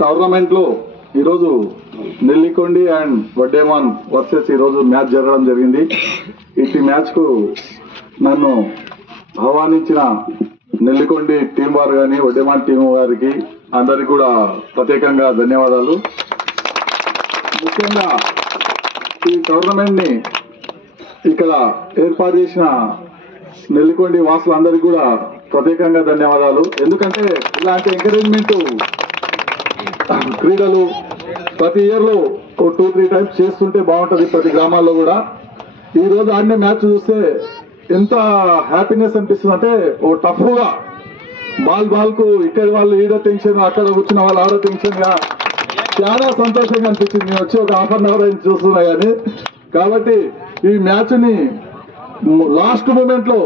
Tournament లో ఈరోజు Nellikondi and Vaddeman versus ఈరోజు మ్యాచ్ జరగడం జరిగింది. ఇటు మ్యాచ్ కు నన్ను ఆహ్వానించిన నెల్లికొండి టీం వారు కానీ వడ్డేమాన్ టీం వారికి అందరికి కూడా ప్రత్యేకంగా ధన్యవాదాలు. ముఖ్యంగా ఈ టోర్నమెంట్ ని ఇక్కడ ఏర్పాటు చేసిన నెల్లికొండి వాసులందరికీ కూడా ప్రత్యేకంగా ధన్యవాదాలు. ఎందుకంటే ఇలాంటి ఎంకరేజ్మెంట్ క్రీడలు ప్రతి ఇయర్ లో 2-3 టైమ్స్ చేస్తుంటే బాగుంటది ప్రతి గ్రామాల్లో కూడా. ఈ రోజు ఆడిన మ్యాచ్ చూస్తే ఎంత హ్యాపీనెస్ అనిపిస్తుంది అంటే ఓ టఫ్ గా బాల్ కు ఇక్కడ వాళ్ళు ఈడ టెన్షన్, అక్కడ కూర్చున్న వాళ్ళు ఆడ టెన్షన్ గా చాలా సంతోషంగా అనిపించింది. నేను వచ్చి ఒక హాఫ్ అన్ అవర్ అయింది చూస్తున్నా కానీ. కాబట్టి ఈ మ్యాచ్ ని లాస్ట్ మూమెంట్ లో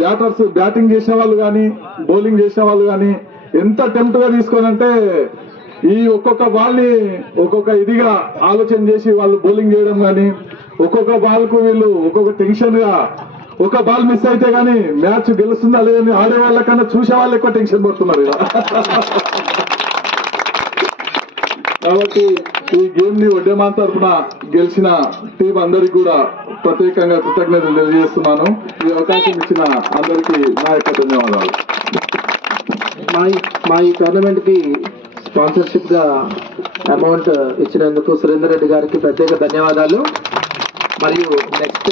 బ్యాటర్స్ బ్యాటింగ్ చేసిన వాళ్ళు కానీ బౌలింగ్ చేసిన వాళ్ళు కానీ ఎంత టెంప్ట్ గా తీసుకోనంటే ఈ ఒక్కొక్క బాల్ ని ఒక్కొక్క ఇదిగా ఆలోచన చేసి వాళ్ళు బౌలింగ్ చేయడం కానీ ఒక్కొక్క బాల్ కు వీళ్ళు ఒక్కొక్క టెన్షన్ గా ఒక బాల్ మిస్ అయితే గానీ మ్యాచ్ గెలుస్తుందా లేదని ఆడే వాళ్ళకన్నా చూసే వాళ్ళు ఎక్కువ టెన్షన్ పడుతున్నారు. కాబట్టి ఈ గేమ్ ని వడ్డేమాన్ తరఫున గెలిచిన టీం అందరికి కూడా ప్రత్యేకంగా కృతజ్ఞతలు తెలియజేస్తున్నాను. ఈ అవకాశం ఇచ్చిన అందరికీ నా యొక్క ధన్యవాదాలు. మా ఈ టోర్నమెంట్ కి స్పాన్సర్షిప్ గా అమౌంట్ ఇచ్చినందుకు సురేందర్ రెడ్డి గారికి ప్రత్యేక ధన్యవాదాలు. మరియు నెక్స్ట్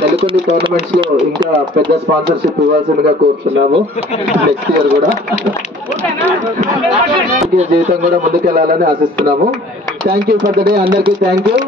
నెలకొండ టోర్నమెంట్స్ లో ఇంకా పెద్ద స్పాన్సర్షిప్ ఇవ్వాల్సిందిగా కోరుతున్నాము. నెక్స్ట్ ఇయర్ కూడా జీవితం కూడా ముందుకెళ్లాలని ఆశిస్తున్నాము. Thank you for the day. అందరికీ థ్యాంక్ యూ.